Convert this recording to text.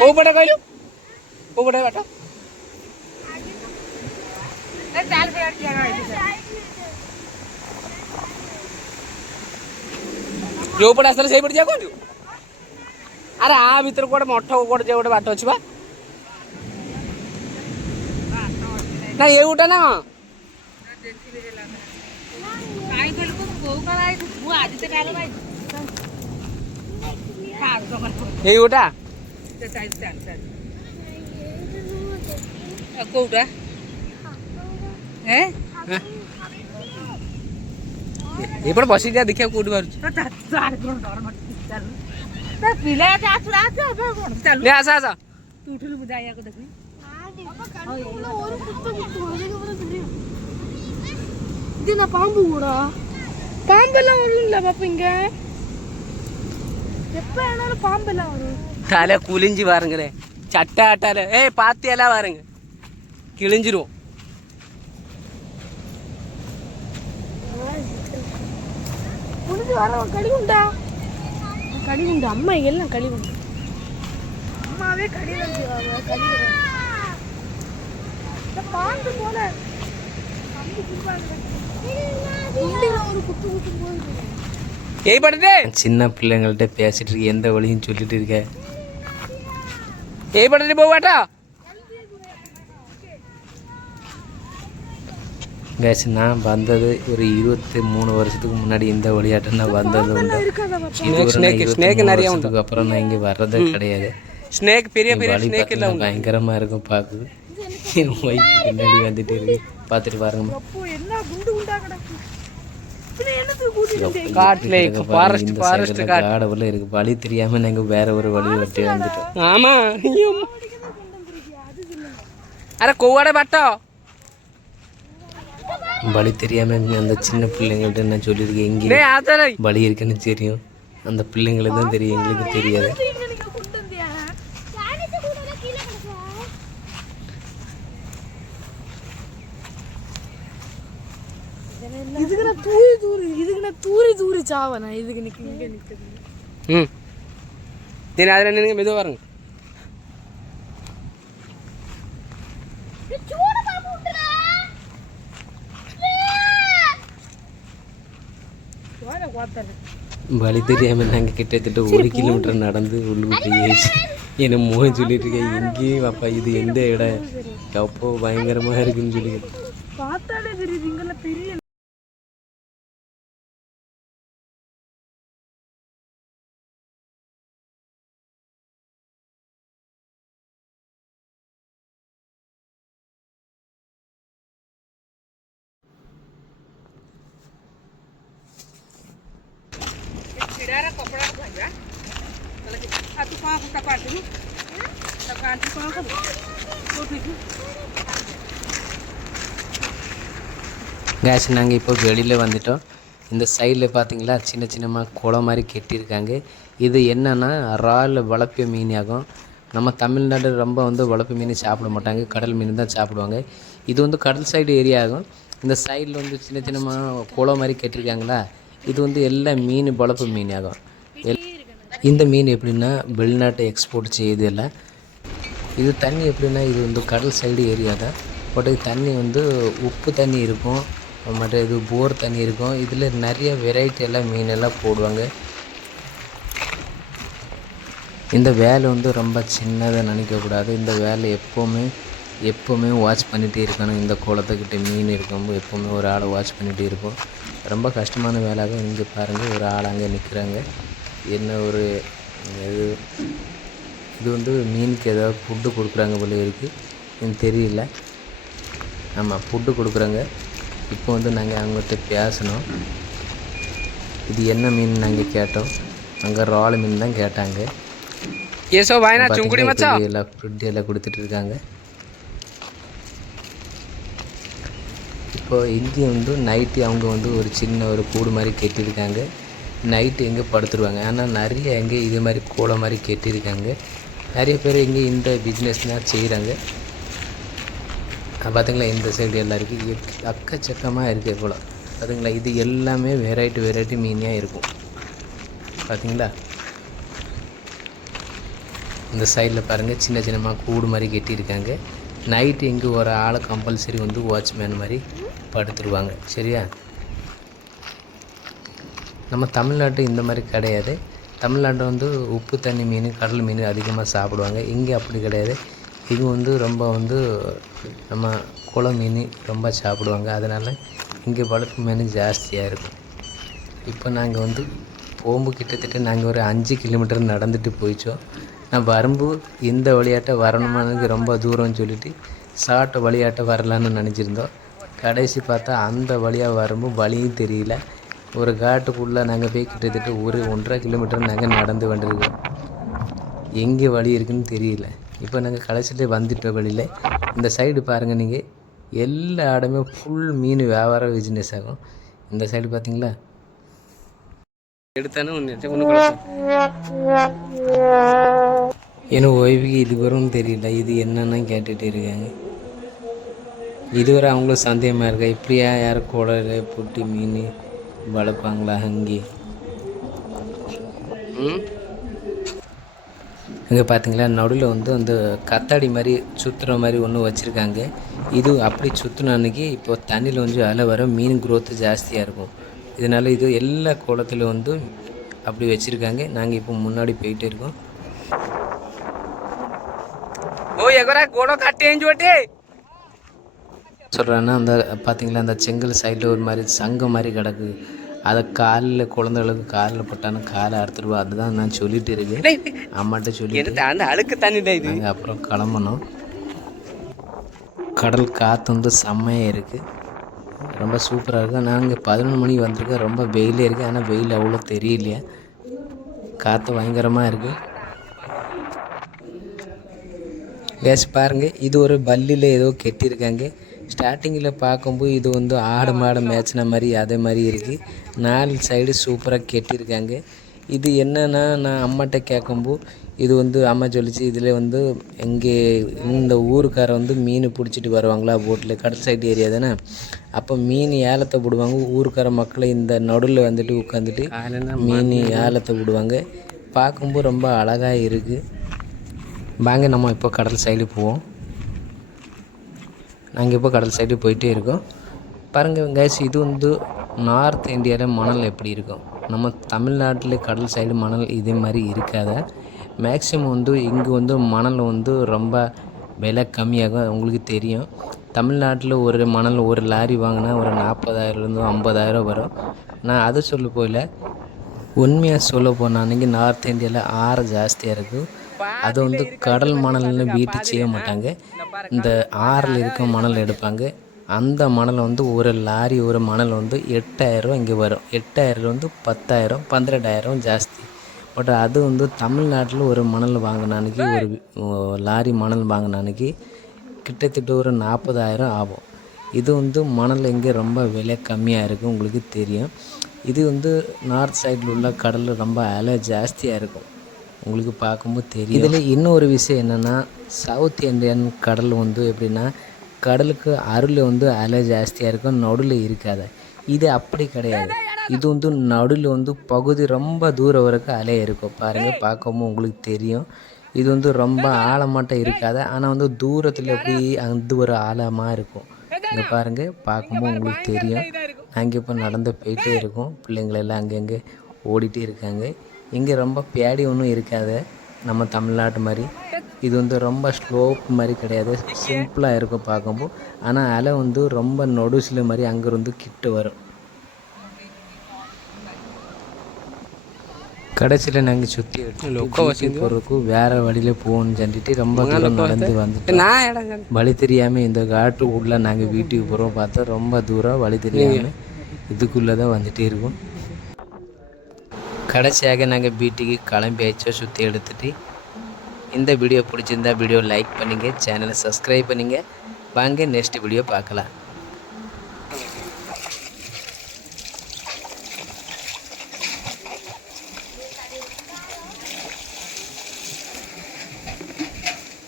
କୋଉପଟେ କହିଲୁ କୋଉପଟେ ବାଟ ଯୋଉପଟେ ଆସିଲେ ସେଇପଟେ ଯିବା କହୁଛୁ ଆରେ ଆ ଭିତରେ କୁଆଡେ ମଠ କୁଆଡେ ଯିବା ଗୋଟେ ବାଟ ଅଛି ବା ନା ଏଇଗୁଟା ନା ଏଇଗୁଟା କୋଉଟା ଏପଟେ ବସିକି ଯା ଦେଖିବାକୁ କୋଉଠି ବାହାରୁଛି ଆସ ଆସ ତୁ ଉଠିଲୁ ମୁଁ ଯାଇବାକୁ ଦେଖିବି இதுனா பாம்பு கூட பாம்பெல்லாம் வரும்ல பாப்பீங்க எப்ப வேணாலும் பாம்பெல்லாம் வரும் தலை குளிஞ்சு பாருங்களே சட்டை ஆட்டால ஏய் பாத்தியெல்லாம் பாருங்க கிழிஞ்சிரும் குளிஞ்சு வர கடிகுண்டா கடிகுண்டு அம்மா எல்லாம் கடிகுண்டு அம்மாவே கடிகுண்டு பாம்பு போல சின்ன பிள்ளைங்கள்ட்ட பேசிட்டு இருக்க எந்த வழியும் சொல்லிட்டு இருக்க ஏய் படத்து போவாட்டா கேஸ் நான் வந்தது ஒரு 23 வருஷத்துக்கு முன்னாடி இந்த விளையாட்டு நான் வந்தது உண்டு அப்புறம் நான் இங்கே வர்றதே கிடையாது ஸ்னேக் பெரிய பெரிய ஸ்னேக் எல்லாம் பயங்கரமாக இருக்கும் பார்க்குது பின்னாடி வந்துட்டு இருக்கு பார்த்துட்டு பாருங்க காட்டுல காடவுல இருக்கு வழி தெரியாம நாங்க வேற ஒரு வழி வெட்டி வந்துட்டோம் ஆமா அரே கோவாட பட்டோ வழி தெரியாம அந்த சின்ன பிள்ளைங்கள்ட்ட நான் சொல்லியிருக்கேன் எங்கே வழி இருக்குன்னு தெரியும் அந்த பிள்ளைங்களுக்கு தான் தெரியும் எங்களுக்கு தெரியாது இதுக்கு நான் தூரி தூரி சாவனா இதுக்கு இங்கே நிற்குது சரி அதில் நின்று மெதுவாக பாருங்க வழி தெரியாமல் நாங்கள் கிட்டத்தட்ட 1 கிலோமீட்டர் நடந்து உள்ளுக்கு போயிடுச்சு என்ன மோகம் சொல்லிட்டு இருக்கேன் எங்கேயும் அப்பா இது எந்த இடம் அப்போ பயங்கரமாக இருக்குன்னு சொல்லி பார்த்தாலே தெரியுது இங்கெல்லாம் பெரிய कपड़ा भैया तू कहाँ काटू काटी कहाँ कर கேஸ் நாங்கள் இப்போ வெளியில் வந்துட்டோம் இந்த சைடில் பார்த்தீங்களா சின்ன சின்னமாக குளம் மாதிரி கெட்டியிருக்காங்க இது என்னன்னா இறால் வளர்ப்பு மீன் ஆகும் நம்ம தமிழ்நாடு ரொம்ப வந்து வளர்ப்பு மீன் சாப்பிட மாட்டாங்க கடல் மீன் தான் சாப்பிடுவாங்க இது வந்து கடல் சைடு ஏரியா ஆகும் இந்த சைடில் வந்து சின்ன சின்னமாக குளம் மாதிரி கெட்டியிருக்காங்களா இது வந்து எல்லாம் மீன் வளர்ப்பு மீன் ஆகும் இந்த மீன் எப்படின்னா வெளிநாட்டை எக்ஸ்போர்ட் செய்யுது எல்லாம் இது தண்ணி எப்படின்னா இது வந்து கடல் சைடு ஏரியா தான் பட் தண்ணி வந்து உப்பு தண்ணி இருக்கும் மற்ற இது போர் தண்ணி இருக்கும் இதில் நிறைய வெரைட்டி எல்லாம் மீனெல்லாம் போடுவாங்க இந்த வேலை வந்து ரொம்ப சின்னதாக நினைக்கக்கூடாது இந்த வேலை எப்போவுமே வாட்ச் பண்ணிகிட்டே இருக்கணும் இந்த குளத்துக்கிட்ட மீன் இருக்கும்போது எப்போவுமே ஒரு ஆளை வாட்ச் பண்ணிகிட்டே இருக்கும் ரொம்ப கஷ்டமான வேலையாக இங்கே பாருங்கள் ஒரு ஆள் அங்கே நிற்கிறாங்க என்ன ஒரு இது வந்து மீனுக்கு ஏதாவது ஃபுட்டு கொடுக்குறாங்க போல இருக்குது எனக்கு தெரியல ஆமாம் ஃபுட்டு கொடுக்குறாங்க இப்போ வந்து நாங்கள் அவங்ககிட்ட பேசணும் இது என்ன மீன் நாங்கள் கேட்டோம் அங்கே இறால் மீன் தான் கேட்டாங்க எல்லாம் ஃபுட்டு எல்லாம் கொடுத்துட்டு இருக்காங்க இப்போ இங்கே வந்து நைட்டு அவங்க வந்து ஒரு சின்ன ஒரு கூடு மாதிரி கட்டியிருக்காங்க நைட்டு எங்கே படுத்துருவாங்க ஆனால் நிறைய எங்கே இது மாதிரி கூடை மாதிரி கட்டியிருக்காங்க நிறைய பேர் இங்கே இந்த பிஸ்னஸ் தான் செய்கிறாங்க பார்த்திங்களா இந்த சைடு எல்லாம் இருக்குது அக்கச்சக்கமாக இருக்குது போல் பார்த்திங்களா இது எல்லாமே வெரைட்டி மீனியாக இருக்கும் பார்த்திங்களா இந்த சைடில் பாருங்கள் சின்ன சின்னமாக கூடு மாதிரி கட்டியிருக்காங்க. நைட்டு இங்கே ஒரு ஆளை கம்பல்சரி வந்து வாட்ச்மேன் மாதிரி படுத்துருவாங்க. சரியா? நம்ம தமிழ்நாட்டு இந்த மாதிரி கிடையாது. தமிழ்நாட்டில் வந்து உப்பு தண்ணி மீன், கடல் மீன் அதிகமாக சாப்பிடுவாங்க. இங்கே அப்படி கிடையாது. இங்கே வந்து ரொம்ப வந்து நம்ம குள மீன் ரொம்ப சாப்பிடுவாங்க. அதனால் இங்கே வளர்ப்பு மீன் ஜாஸ்தியாக இருக்கும். இப்போ நாங்கள் வந்து போகும்போது கிட்டத்தட்ட நாங்கள் ஒரு 5 கிலோமீட்டர் நடந்துட்டு போயிச்சோம். நான் வரும்போது இந்த வழியாட்ட வரணுமானது ரொம்ப தூரம்னு சொல்லிவிட்டு ஷார்ட் வழியாட்ட வரலான்னு நினச்சிருந்தோம். கடைசி பார்த்தா அந்த வழியாக வரும்போது வழியும் தெரியல. ஒரு காட்டுக்குள்ளே நாங்கள் போய் கிட்டத்தட்ட ஒரு 1.5 கிலோமீட்டர் நாங்கள் நடந்து வந்துருக்கோம். எங்கே வழி இருக்குதுன்னு தெரியல. இப்போ நாங்கள் கடைசியில் வந்துட்ட வழியில் இந்த சைடு பாருங்கள், நீங்கள் எல்லா இடமே ஃபுல் மீன் வியாபார பிஸ்னஸ் ஆகும். இந்த சைடு பார்த்தீங்களா, எடுத்தானே ஒன்று ஏன்னா ஓய்வுக்கு இது வரும்னு தெரியல. இது என்னன்னு கேட்டுகிட்டு இருக்காங்க. இதுவரை அவங்களும் சந்தேகமாக இருக்கா, இப்படியா யாரும் குடலை புட்டி மீன் வளர்ப்பாங்களா அங்கே? இங்கே பார்த்தீங்களா, நடுவில் வந்து அந்த கத்தாடி மாதிரி சுற்றுற மாதிரி ஒன்று வச்சுருக்காங்க. இது அப்படி சுற்றின அன்றைக்கி இப்போ தண்ணியில் வந்து அலை வர மீன் க்ரோத்து ஜாஸ்தியாக இருக்கும். இதனால் இது எல்லா குளத்துலையும் வந்து அப்படி வச்சுருக்காங்க. நாங்கள் இப்போ முன்னாடி போயிட்டே இருக்கோம். சொல்கிறேன்னா அந்த பார்த்தீங்களா, அந்த செங்கல் சைடில் ஒரு மாதிரி சங்கம் மாதிரி கிடக்கு. அதை காலில் குழந்தைகளுக்கு காலில் போட்டான்னு காலை அறுத்துருவா. அதுதான் நான் சொல்லிட்டு இருக்கேன். அம்மாட்ட சொல்லிட்டு அந்த அழுக்கு தண்ணி தான் நாங்கள் அப்புறம் கிளம்பணும். கடல் காற்று வந்து செம்மையாக இருக்குது, ரொம்ப சூப்பராக இருக்குது. நாங்கள் 11 மணிக்கு வந்திருக்கோம். ரொம்ப வெயிலே இருக்குது, ஆனால் வெயில் அவ்வளோ தெரியலையா. காற்று பயங்கரமாக இருக்குது. கேஸ் பாருங்கள், இது ஒரு பல்லியில் ஏதோ கெட்டியிருக்காங்க. ஸ்டார்டிங்கில் பார்க்கும்போது இது வந்து ஆடு மாடு மேய்ச்சின மாதிரி அதே மாதிரி இருக்குது. 4 சைடு சூப்பராக கெட்டியிருக்காங்க. இது என்னென்னா, நான் அம்மாட்ட கேட்கும்போது இது வந்து அம்மா சொல்லிச்சு, இதில் வந்து இங்கே இந்த ஊருக்கார வந்து மீன் பிடிச்சிட்டு வருவாங்களா போட்டில், கடல் சைடு ஏரியா தானே. அப்போ மீன் ஏலத்தை விடுவாங்க. ஊருக்கார மக்களை இந்த நடுவில் வந்துட்டு உட்காந்துட்டு மீன் ஏலத்தை விடுவாங்க. பார்க்கும்போது ரொம்ப அழகாக இருக்குது. வாங்க நம்ம இப்போ கடல் சைடு போவோம். நாங்கள் இப்போ கடல் சைடு போயிட்டே இருக்கோம். பாருங்கள் கைஸ், இது வந்து நார்த் இந்தியாவில் மணல் எப்படி இருக்கும். நம்ம தமிழ்நாட்டில் கடல் சைடு மணல் இதே மாதிரி இருக்காத. மேக்ஸிமம் வந்து இங்கே வந்து மணல் வந்து ரொம்ப விலை கம்மியாகும். உங்களுக்கு தெரியும், தமிழ்நாட்டில் ஒரு மணல் ஒரு லாரி வாங்கினா ஒரு 40,000லேருந்து 50,000 வரும். நான் அதை சொல்ல போகல, உண்மையாக சொல்ல போனால் அன்றைக்கி நார்த் இந்தியாவில் ஆறு ஜாஸ்தியாக இருக்குது. அது வந்து கடல் மணல்னு வீட்டு செய்ய மாட்டாங்க. இந்த ஆறில் இருக்க மணல் எடுப்பாங்க. அந்த மணல் வந்து ஒரு லாரி ஒரு மணல் வந்து 8,000 இங்கே வரும். 8,000 வந்து 10,000 12,000 ஜாஸ்தி. பட் அது வந்து தமிழ்நாட்டில் ஒரு மணல் வாங்கினானுக்கு, ஒரு லாரி மணல் வாங்கினானுக்கு கிட்டத்தட்ட ஒரு 40,000 ஆகும். இது வந்து மணல் இங்கே ரொம்ப விலை கம்மியாக இருக்குது, உங்களுக்கு தெரியும். இது வந்து நார்த் சைடில் உள்ள கடல் ரொம்ப அலை ஜாஸ்தியாக இருக்கும், உங்களுக்கு பார்க்கும்போது தெரியும். இதில் இன்னொரு விஷயம் என்னென்னா, சவுத் இந்தியன் கடல் வந்து எப்படின்னா, கடலுக்கு அருள் வந்து அலை ஜாஸ்தியாக இருக்கும், நடுவில் இருக்காத. இது அப்படி கிடையாது. இது வந்து நடுவில் வந்து பகுதி ரொம்ப தூரம் வரைக்கும் அலை இருக்கும். பாருங்கள், பார்க்கவும் உங்களுக்கு தெரியும். இது வந்து ரொம்ப ஆழமாட்டம் இருக்காது, ஆனால் வந்து தூரத்தில் எப்படி அந்த ஒரு ஆழமாக இருக்கும். இங்கே பாருங்கள், பார்க்கும்போது உங்களுக்கு தெரியும். நாங்கள் இப்போ நடந்து போயிட்டே இருக்கோம். பிள்ளைங்களெல்லாம் அங்கங்கே ஓடிட்டே இருக்காங்க. இங்கே ரொம்ப பேடி ஒன்றும் இருக்காது நம்ம தமிழ்நாட்டு மாதிரி. இது வந்து ரொம்ப ஸ்லோப் மாதிரி கிடையாது, சிம்பிளாக இருக்கும் பார்க்கும்போது. ஆனால் அலை வந்து ரொம்ப நொடுசில் மாதிரி அங்கேருந்து கிட்ட வரும். கடைசியில் நாங்கள் சுற்றி எடுத்து போகிறதுக்கு வேறு வழியில் போகணும்னு சொல்லிட்டு ரொம்ப தூரம் நடந்து வந்துட்டு, வழி தெரியாமல் இந்த காட்டு உள்ள நாங்கள் வீட்டுக்கு போகிறோம். பார்த்தா ரொம்ப தூரம் வழி தெரியாமல் இதுக்குள்ளே தான் வந்துகிட்டே இருக்கும். கடைசியாக நாங்கள் வீட்டுக்கு கிளம்பியாச்சோ சுற்றி எடுத்துகிட்டு. இந்த வீடியோ பிடிச்சிருந்தா வீடியோ லைக் பண்ணுங்கள், சேனலை சப்ஸ்கிரைப் பண்ணுங்கள். வாங்க நெக்ஸ்ட் வீடியோ பார்க்கலாம்.